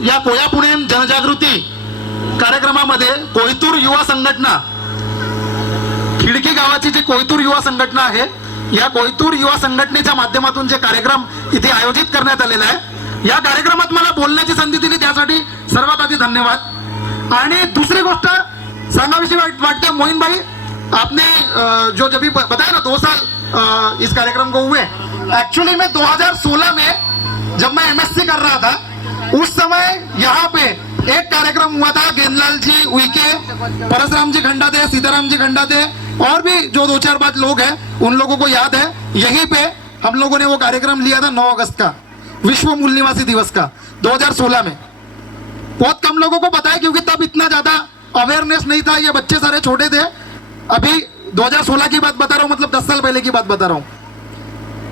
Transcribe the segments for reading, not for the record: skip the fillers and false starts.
या कोया पुणे जनजागृती कार्यक्रमामध्ये कोयतूर युवा संघटना, खिडकी गावाची जी कोयतूर युवा संघटना आहे, या कोयतूर युवा संघटनेच्या माध्यमातून जे कार्यक्रम इथे आयोजित करण्यात आलेला आहे, या कार्यक्रमात मला बोलण्याची संधी दिली त्यासाठी सर्वात आधी धन्यवाद। आणि दुसरी गोष्ट सांगावीशी वाटते, मोइन भाई आपने जो जब भी बताया ना 2 साल इस कार्यक्रम को हुए, एक्चुअली में 2016 में जब मैं एमएससी कर रहा था उस समय यहाँ पे एक कार्यक्रम हुआ था, गेंदलाल जी उइके, परसराम जी खंडा थे, सीताराम जी खंडा थे और भी जो 2-4-5 लोग हैं उन लोगों को याद है, यहीं पे हम लोगों ने वो कार्यक्रम लिया था 9 अगस्त का, विश्व मूल निवासी दिवस का 2016 में। बहुत कम लोगों को पता है क्योंकि तब इतना ज्यादा अवेयरनेस नहीं था, ये बच्चे सारे छोटे थे। अभी 2016 की बात बता रहा हूँ, मतलब 10 साल पहले की बात बता रहा हूँ।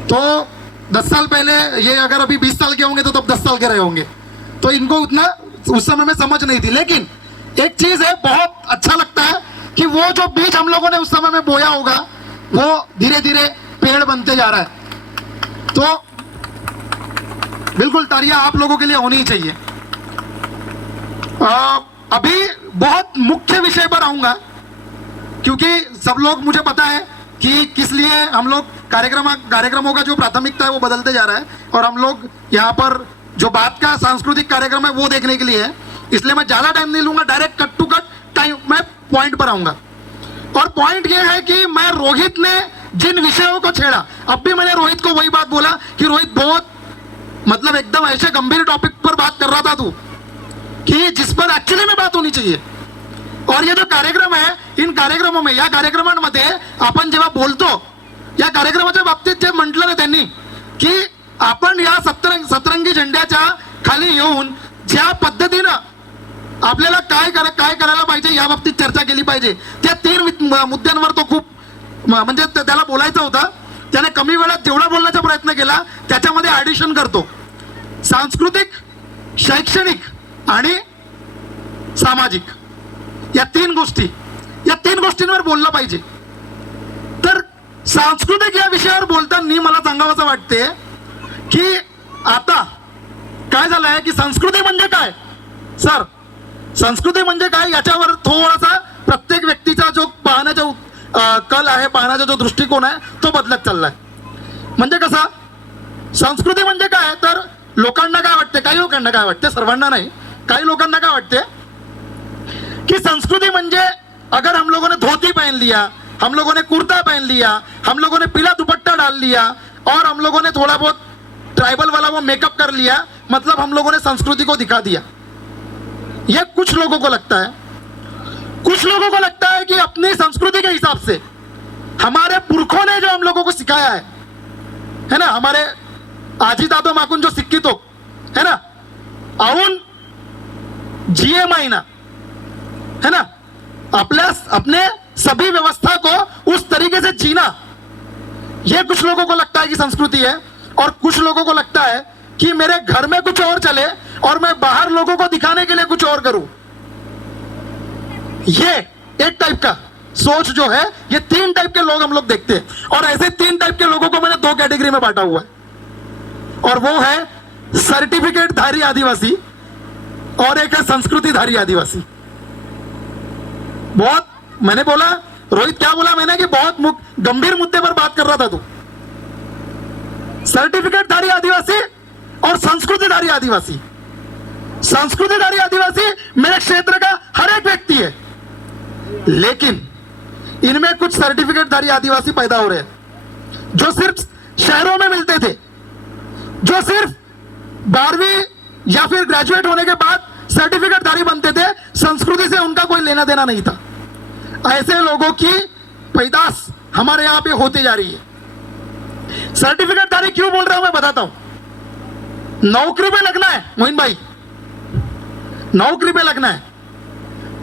तो 10 साल पहले ये अगर अभी 20 साल के होंगे तो तब 10 साल के रहे होंगे, तो इनको उतना उस समय में समझ नहीं थी। लेकिन एक चीज है, बहुत अच्छा लगता है कि वो जो बीज हम लोगों ने उस समय में बोया होगा वो धीरे धीरे पेड़ बनते जा रहा है। तो बिल्कुल तालियां आप लोगों के लिए होनी ही चाहिए। अभी बहुत मुख्य विषय पर आऊंगा क्योंकि सब लोग, मुझे पता है कि किस लिए हम लोग कार्यक्रमों का जो प्राथमिकता है वो बदलते जा रहा है और हम लोग यहाँ पर जो बात का सांस्कृतिक कार्यक्रम है वो देखने के लिए है, इसलिए मैं ज्यादा टाइम नहीं लूंगा, direct cut to cut time मैं पॉइंट पर आऊंगा। और पॉइंट ये है कि मैं रोहित ने जिन विषयों को छेड़ा, अब भी मैंने रोहित को वही बात बोला कि रोहित बहुत मतलब एकदम ऐसे गंभीर टॉपिक पर बात कर रहा था तू, कि जिस पर एक्चुअली में बात होनी चाहिए। और ये जो कार्यक्रम है, इन कार्यक्रमों में, या कार्यक्रमांमध्ये आपण जेव्हा बोलतो, या कार्यक्रमाच्या बाबतीत जे म्हटलं ना त्यांनी की आपण या सतरंगी झेंड्याच्या खाली येऊन ज्या पद्धतीनं आपल्याला काय करायला पाहिजे या बाबतीत चर्चा केली पाहिजे, त्या 3 मुद्द्यांवर तो खूप म्हणजे त्याला बोलायचं होतं। त्याने कमी वेळात जेवढा बोलण्याचा प्रयत्न केला त्याच्यामध्ये ॲडिशन करतो, सांस्कृतिक, शैक्षणिक आणि सामाजिक, या 3 गोष्टींवर बोललं पाहिजे। तर सांस्कृतिक या विषयावर बोलताना मला सांगावंसं वाटते की आता काय झालं आहे की संस्कृती म्हणजे काय सर, संस्कृती म्हणजे काय याच्यावर थोडासा प्रत्येक व्यक्तीचा जो पाहण्याचा कल आहे, पाहण्याचा जो दृष्टिकोन आहे तो बदलत चाललाय। म्हणजे कसा, संस्कृती म्हणजे काय, तर लोकांना काय वाटते, काही लोकांना काय वाटते, सर्वांना नहीं, काही लोकांना काय वाटते कि संस्कृति म्हणजे अगर हम लोगों ने धोती पहन लिया, हम लोगों ने कुर्ता पहन लिया, हम लोगों ने पीला दुपट्टा डाल लिया और हम लोगों ने थोड़ा बहुत ट्राइबल वाला वो मेकअप कर लिया, मतलब हम लोगों ने संस्कृति को दिखा दिया। ये कुछ लोगों को लगता है। कुछ लोगों को लगता है कि अपनी संस्कृति के हिसाब से हमारे पुरखों ने जो हम लोगों को सिखाया है ना, हमारे आजी दादो माकून जो शिक्षित हो है ना, आउन जीएमआई ना है ना, अपने सभी व्यवस्था को उस तरीके से जीना, ये कुछ लोगों को लगता है कि संस्कृति है। और कुछ लोगों को लगता है कि मेरे घर में कुछ और चले और मैं बाहर लोगों को दिखाने के लिए कुछ और करूं। ये एक टाइप का सोच जो है, ये 3 टाइप के लोग हम लोग देखते हैं। और ऐसे 3 टाइप के लोगों को मैंने 2 कैटेगरी में बांटा हुआ है, और वो है सर्टिफिकेट धारी आदिवासी और एक है संस्कृतिधारी आदिवासी। बहुत मैंने बोला, रोहित क्या बोला मैंने कि बहुत गंभीर मुद्दे पर बात कर रहा था तू। सर्टिफिकेटधारी आदिवासी और संस्कृतिधारी आदिवासी। संस्कृतिधारी आदिवासी मेरे क्षेत्र का हर एक व्यक्ति है, लेकिन इनमें कुछ सर्टिफिकेटधारी आदिवासी पैदा हो रहे हैं जो सिर्फ शहरों में मिलते थे, जो सिर्फ 12वीं या फिर ग्रेजुएट होने के बाद सर्टिफिकेटधारी बनते थे, संस्कृति से उनका कोई लेना देना नहीं था। ऐसे लोगों की पैदाश हमारे यहाँ पे होती जा रही है। सर्टिफिकेटधारी क्यों बोल रहा हूं मैं बताता हूं। नौकरी पे लगना है मोइन भाई, नौकरी पे लगना है,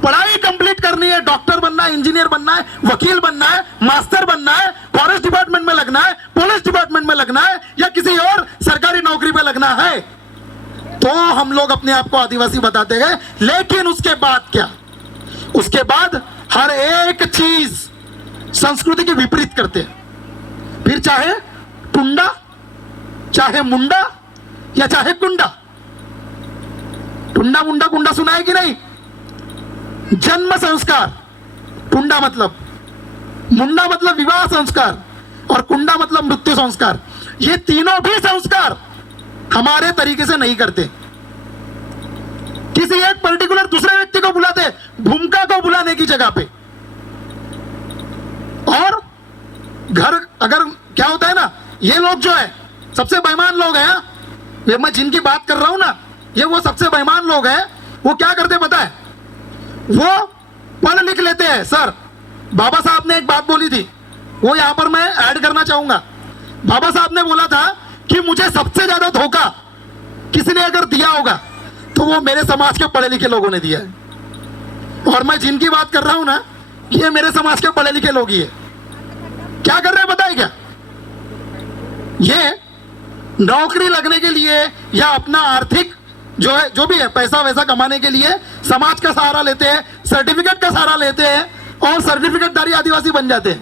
पढ़ाई कंप्लीट करनी है, डॉक्टर बनना है, इंजीनियर बनना है, वकील बनना है, मास्टर बनना है, फॉरेस्ट डिपार्टमेंट में लगना है, पुलिस डिपार्टमेंट में लगना है, या किसी और सरकारी नौकरी पे लगना है, तो हम लोग अपने आप को आदिवासी बताते गए। लेकिन उसके बाद क्या, उसके बाद हर एक चीज संस्कृति के विपरीत करते हैं। फिर चाहे टुंडा, चाहे मुंडा, या चाहे कुंडा। कुंडा मुंडा कुंडा सुना है कि नहीं? जन्म संस्कार, कुंडा मतलब, मुंडा मतलब विवाह संस्कार और कुंडा मतलब मृत्यु संस्कार। ये तीनों भी संस्कार हमारे तरीके से नहीं करते। किसी एक पर्टिकुलर दूसरे व्यक्ति को बुलाते, भूमिका को बुलाने की जगह पे। और घर अगर क्या होता है ना, ये लोग जो है सबसे बेईमान लोग हैं। ये मैं जिनकी बात कर रहा हूं ना, ये वो सबसे बेईमान लोग हैं। वो क्या करते पता है? वो पढ़ लिख लेते हैं। सर, बाबा साहब ने एक बात बोली थी, वो यहां पर मैं ऐड करना चाहूंगा। बाबा साहब ने बोला था कि मुझे सबसे ज्यादा धोखा किसी ने अगर दिया होगा तो वो मेरे समाज के पढ़े लिखे लोगों ने दिया है। और मैं जिनकी बात कर रहा हूं ना, ये मेरे समाज के पढ़े लिखे लोग ही है। क्या कर रहे हैं बताए क्या? ये नौकरी लगने के लिए या अपना आर्थिक जो है, जो भी है, पैसा वैसा कमाने के लिए समाज का सहारा लेते हैं, सर्टिफिकेट का सहारा लेते हैं और सर्टिफिकेटधारी आदिवासी बन जाते हैं।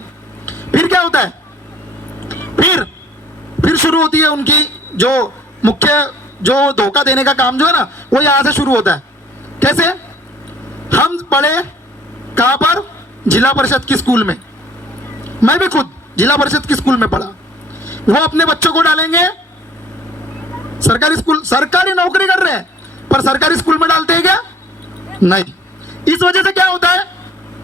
फिर क्या होता है? फिर शुरू होती है उनकी जो मुख्य जो धोखा देने का काम जो है ना, वो यहां से शुरू होता है। कैसे? हम पढ़े कहां पर? जिला परिषद की स्कूल में। मैं भी खुद जिला परिषद की स्कूल में पढ़ा। वो अपने बच्चों को डालेंगे सरकारी स्कूल, सरकारी नौकरी कर रहे हैं पर सरकारी स्कूल में डालते हैं क्या? नहीं। इस वजह से क्या होता है?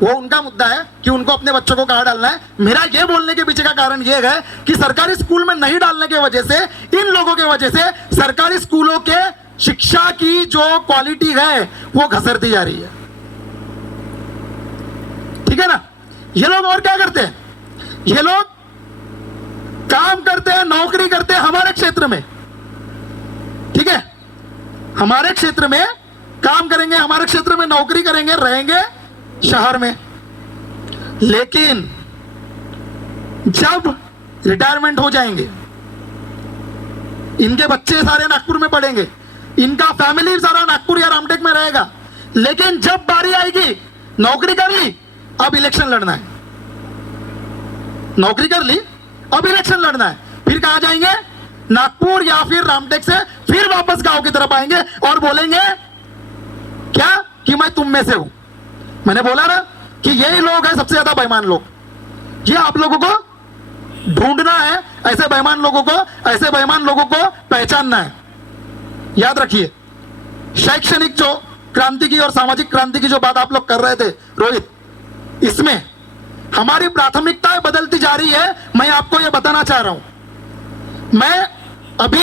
वो उनका मुद्दा है कि उनको अपने बच्चों को कहां डालना है। मेरा ये बोलने के पीछे का कारण ये है कि सरकारी स्कूल में नहीं डालने की वजह से, इन लोगों की वजह से सरकारी स्कूलों के शिक्षा की जो क्वालिटी है वो घसरती जा रही है। ठीक है ना? ये लोग और क्या करते हैं? ये लोग काम करते हैं, नौकरी करते हैं हमारे क्षेत्र में। ठीक है, हमारे क्षेत्र में काम करेंगे, हमारे क्षेत्र में नौकरी करेंगे, रहेंगे शहर में। लेकिन जब रिटायरमेंट हो जाएंगे, इनके बच्चे सारे नागपुर में पढ़ेंगे, इनका फैमिली सारा नागपुर या रामटेक में रहेगा। लेकिन जब बारी आएगी, नौकरी कर ली, अब इलेक्शन लड़ना है। नौकरी कर ली, अब इलेक्शन लड़ना है। फिर कहां जाएंगे? नागपुर या फिर रामटेक से फिर वापस गांव की तरफ आएंगे और बोलेंगे क्या? कि मैं तुम में से हूं। मैंने बोला ना कि यही लोग हैं सबसे ज्यादा बेईमान लोग। ये आप लोगों को ढूंढना है, ऐसे बेईमान लोगों को, ऐसे बेईमान लोगों को पहचानना है। याद रखिए, शैक्षणिक जो क्रांति की और सामाजिक क्रांति की जो बात आप लोग कर रहे थे रोहित, इसमें हमारी प्राथमिकताएं बदलती जा रही है। मैं आपको यह बताना चाह रहा हूं। मैं अभी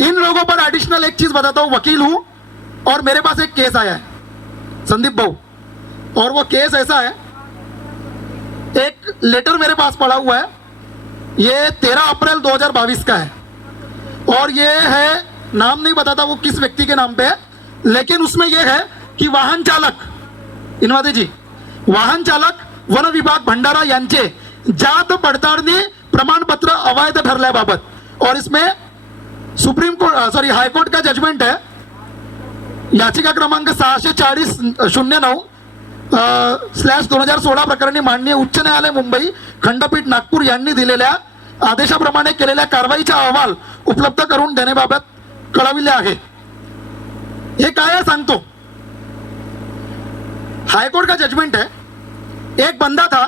इन लोगों पर एडिशनल एक चीज बताता हूं। वकील हूं और मेरे पास एक केस आया है, संदीप भाऊ, और वो केस ऐसा है, एक लेटर मेरे पास पड़ा हुआ है, ये 13 अप्रैल 2022 का है। और ये है, नाम नहीं बताता वो किस व्यक्ति के नाम पे है, लेकिन उसमें ये है कि वाहन चालक, इनवादे जी, वाहन चालक वन विभाग भंडारा यांचे जात पडताळणी प्रमाणपत्र अवैध ठरल्याबाबत। और इसमें सुप्रीम कोर्ट हाईकोर्ट का जजमेंट है, याचिका क्रमांक 640/09/2016 प्रकरणी माननीय उच्च न्यायालय मुंबई खंडपीठ नागपूर यांनी दिलेल्या आदेशाप्रमाणे केलेल्या कारवाईचा अहवाल उपलब्ध करून देण्याबाबत कळविले आहे। हे काय आहे सांगतो। हाईकोर्ट का जजमेंट है, एक बंदा था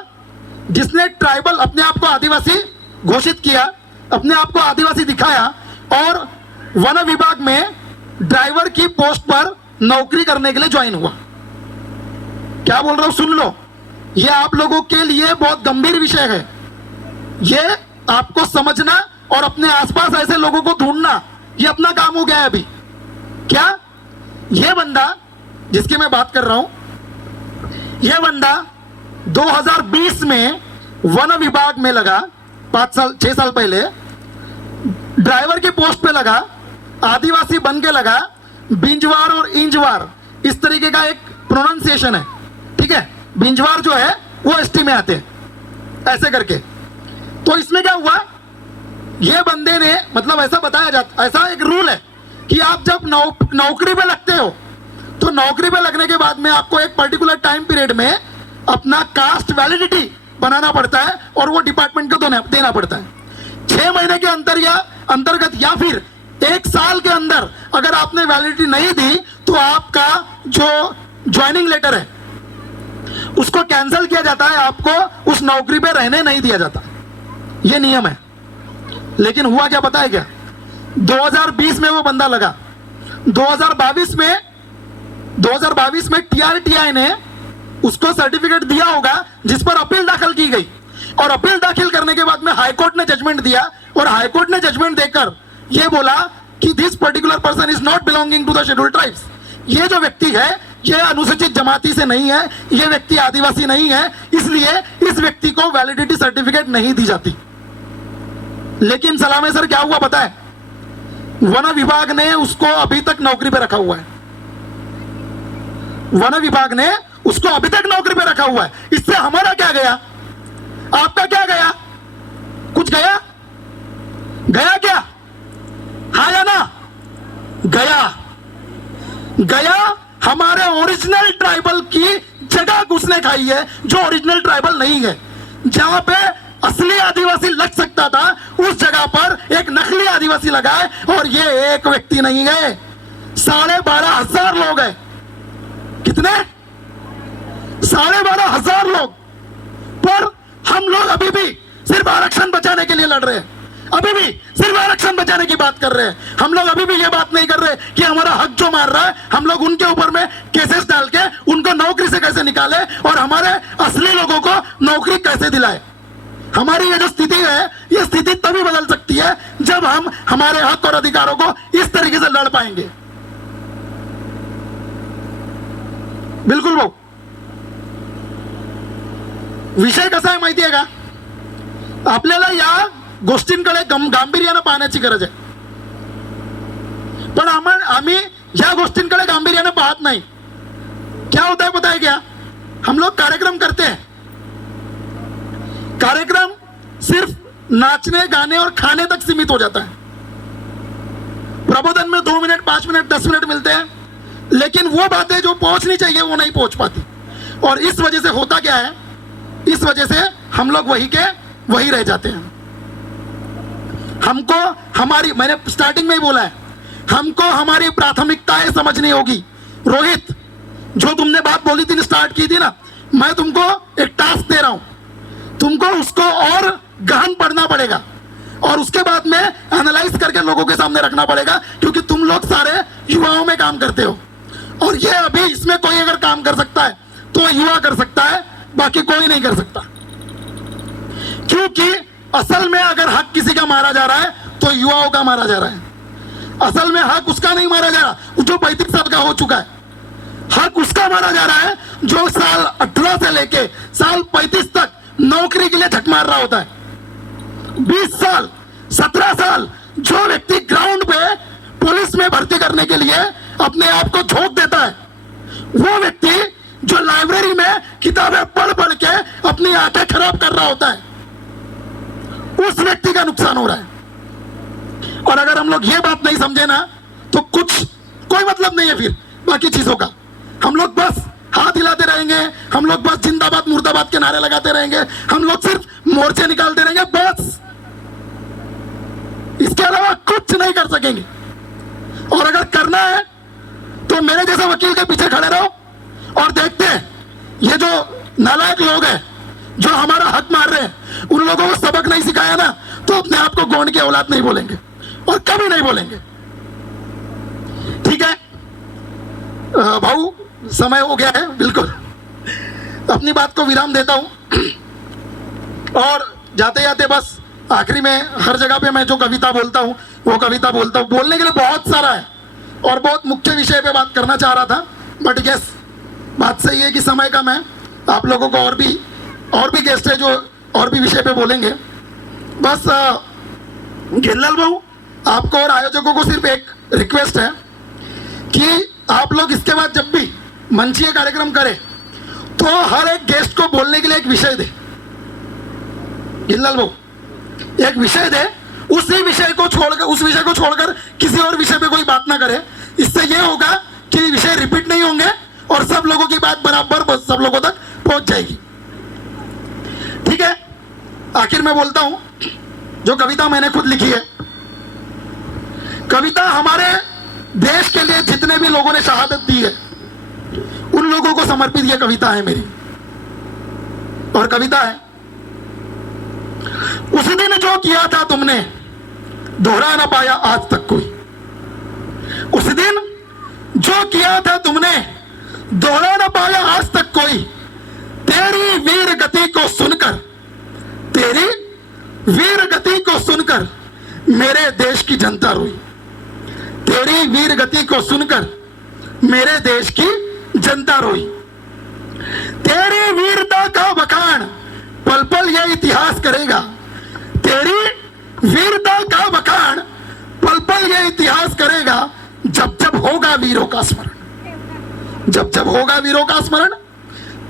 जिसने ट्राइबल, अपने आप को आदिवासी घोषित किया, अपने आप को आदिवासी दिखाया और वन विभाग में ड्राइवर की पोस्ट पर नौकरी करने के लिए ज्वाइन हुआ। क्या बोल रहा हूं सुन लो, ये आप लोगों के लिए बहुत गंभीर विषय है। ये आपको समझना और अपने आसपास ऐसे लोगों को ढूंढना, ये अपना काम हो गया है अभी। क्या? ये बंदा जिसकी मैं बात कर रहा हूं, ये बंदा 2020 में वन विभाग में लगा, 6 साल पहले ड्राइवर की पोस्ट पे लगा, आदिवासी बन के लगा, बिंजवार और इंजवार इस तरीके का एक प्रोनाउंसिएशन है। ठीक है, बिंजवार जो है वो एसटी में आते हैं, ऐसे करके। तो इसमें क्या हुआ, ये बंदे ने, मतलब ऐसा बताया जाता, ऐसा एक रूल है कि आप जब नौकरी पे लगते हो तो नौकरी पे लगने के बाद में आपको एक पर्टिकुलर टाइम पीरियड में अपना कास्ट वैलिडिटी बनाना पड़ता है और वो डिपार्टमेंट को देना पड़ता है। 6 महीने के अंतर्गत या फिर 1 साल के अंदर अगर आपने वैलिडिटी नहीं दी तो तो आपका जो ज्वाइनिंग लेटर है उसको कैंसिल किया जाता है, आपको उस नौकरी पे रहने नहीं दिया जाता। यह नियम है। लेकिन हुआ क्या पता है क्या? 2020 में वो बंदा लगा, 2022 में TRTI ने उसको सर्टिफिकेट दिया होगा जिस पर अपील दाखिल की गई, और अपील दाखिल करने के बाद में हाईकोर्ट ने जजमेंट दिया, और हाईकोर्ट ने जजमेंट देकर यह बोला कि this particular person is not belonging to the scheduled tribes. ये जो व्यक्ति है ये अनुसूचित जमाती से नहीं है, ये व्यक्ति आदिवासी नहीं है, इसलिए इस व्यक्ति को वैलिडिटी सर्टिफिकेट नहीं दी जाती। लेकिन सलामे सर क्या हुआ पता है? वन विभाग ने उसको अभी तक नौकरी पे रखा हुआ है। वन विभाग ने उसको अभी तक नौकरी पे रखा हुआ है। इससे हमारा क्या गया? आपका क्या गया? कुछ गया? गया क्या? हाँ या ना? गया हमारे ओरिजिनल ट्राइबल की जगह घुसने खाई है, जो ओरिजिनल ट्राइबल नहीं है। जहां पे असली आदिवासी लग सकता था उस जगह पर एक नकली आदिवासी लगा है, और ये एक व्यक्ति नहीं है, 12,500 लोग हैं। कितने? 12,500 लोग। पर हम लोग अभी भी सिर्फ आरक्षण बचाने के लिए लड़ रहे हैं, अभी भी सिर्फ आरक्षण बचाने की बात कर रहे हैं। हम लोग अभी भी ये बात नहीं कर रहे कि हमारा हक जो मार रहा है हम लोग उनके ऊपर में केसेस डाल के उनको नौकरी से कैसे निकाले और हमारे असली लोगों को नौकरी कैसे दिलाए। हमारी ये जो स्थिति है, ये स्थिति तभी बदल सकती है जब हम हमारे हक और अधिकारों को इस तरीके से लड़ पाएंगे। बिल्कुल भाऊ, विषय कसा आहे माहिती आहे का? आपल्याला या गोष्टींकडे गांभीर्यानं पाहण्याची गरज आहे, पण आम्ही या गोष्टींकडे गांभीर्यानं पाहत नाही। क्या होता है पता है क्या? हम लोग कार्यक्रम करते हैं, कार्यक्रम सिर्फ नाचने गाने और खाने तक सीमित हो जाता है। प्रबोधन में 2 मिनट 5 मिनट 10 मिनट मिलते हैं, लेकिन वो बातें जो पहुंचनी चाहिए वो नहीं पहुंच पाती। और इस वजह से होता क्या है? इस वजह से हम लोग वही के वही रह जाते हैं। हमको हमारी, मैंने स्टार्टिंग में ही बोला है, हमको हमारी प्राथमिकताएं समझनी होगी। रोहित, जो तुमने बात बोली थी, स्टार्ट की थी ना, मैं तुमको एक टास्क दे रहा हूं, तुमको उसको और गहन पढ़ना पड़ेगा और उसके बाद में एनालाइज करके लोगों के सामने रखना पड़ेगा, क्योंकि तुम लोग सारे युवाओं में काम करते हो और ये अभी इसमें कोई अगर काम कर सकता है तो युवा कर सकता है, बाकी कोई नहीं कर सकता। क्योंकि असल में अगर हक किसी का मारा जा रहा है तो युवाओं का मारा जा रहा है। असल में हक उसका नहीं मारा जा रहा जो 35 साल का हो चुका है, हक उसका मारा जा रहा है जो साल 18 से लेके साल 35 तक नौकरी के लिए झक मार रहा होता है। 20 साल 17 साल जो व्यक्ति ग्राउंड पे पुलिस में भर्ती करने के लिए अपने आप को झोंक देता है, वो व्यक्ति जो लाइब्रेरी में किताबें पढ़ पढ़ के अपनी आंखें खराब कर रहा होता है, उस व्यक्ति का नुकसान हो रहा है। और अगर हम लोग ये बात नहीं समझे ना तो कोई मतलब नहीं है फिर बाकी चीजों का। हम लोग बस हाथ हिलाते रहेंगे, हम लोग बस जिंदाबाद मुर्दाबाद के नारे लगाते रहेंगे, हम लोग सिर्फ मोर्चे निकालते रहेंगे, बस इसके अलावा कुछ नहीं कर सकेंगे। और अगर करना है तो मेरे जैसे वकील के पीछे खड़े रहो और देखते हैं ये जो नालायक लोग हैं जो हमारा हक मार रहे हैं, उन लोगों को सबक नहीं सिखाया ना तो अपने आप को गोंड की औलाद नहीं बोलेंगे और कभी नहीं बोलेंगे। ठीक है भाऊ, समय हो गया है, बिल्कुल अपनी बात को विराम देता हूं और जाते जाते बस आखिरी में हर जगह पे मैं जो कविता बोलता हूं वो कविता बोलता हूं। बोलने के लिए बहुत सारा है और बहुत मुख्य विषय पे बात करना चाह रहा था, बट यस बात सही है कि समय कम है। आप लोगों को और भी गेस्ट है जो और भी विषय पे बोलेंगे। बस गिरलाल भाऊ, आपको और आयोजकों को सिर्फ एक रिक्वेस्ट है कि आप लोग इसके बाद जब भी मंचीय कार्यक्रम करें तो हर एक गेस्ट को बोलने के लिए एक विषय दे। गिरलाल भाऊ एक विषय दे, उस विषय को छोड़कर किसी और विषय पे कोई बात ना करे। इससे ये होगा कि विषय रिपीट नहीं होंगे और सब लोगों की बात बराबर सब लोगों तक पहुंच जाएगी। ठीक है, आखिर में बोलता हूं जो कविता मैंने खुद लिखी है। कविता हमारे देश के लिए जितने भी लोगों ने शहादत दी है, उन लोगों को समर्पित यह कविता है मेरी। और कविता है, उस दिन जो किया था तुमने दोहरा ना पाया आज तक कोई। उस दिन जो किया था तुमने दोहरा ना पाया आज तक कोई। तेरी वीर गति को सुनकर, तेरी वीर गति को सुनकर मेरे देश की जनता रोई। तेरी वीर गति को सुनकर मेरे देश की जनता रोई। तेरी वीरता का बखान पल पल यह इतिहास करेगा। तेरी वीरता का बखान पल पल यह इतिहास करेगा। जब जब होगा वीरों का स्मरण, जब जब होगा वीरों का स्मरण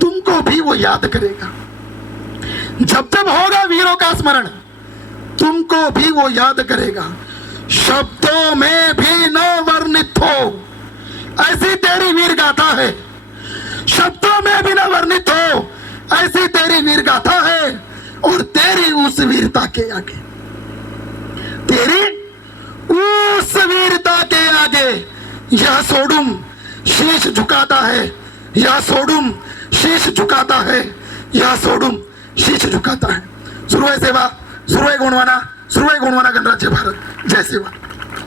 तुमको भी वो याद करेगा। जब जब होगा वीरों का स्मरण तुमको भी वो याद करेगा। शब्दों में भी न वर्णित हो ऐसी तेरी वीर गाथा है। शब्दों में भी न वर्णित हो ऐसी तेरी वीर गाथा है। और तेरी उस वीरता के आगे, तेरी उस वीरता के आगे यह सोडुम शीश झुकाता है। यह सोडुम शीश झुकाता है। यह सोडुम शीश झुकाता है। सुरुवे सेवा, सुरुवे गुणवाना, गणराज्य भारत। जय सेवा।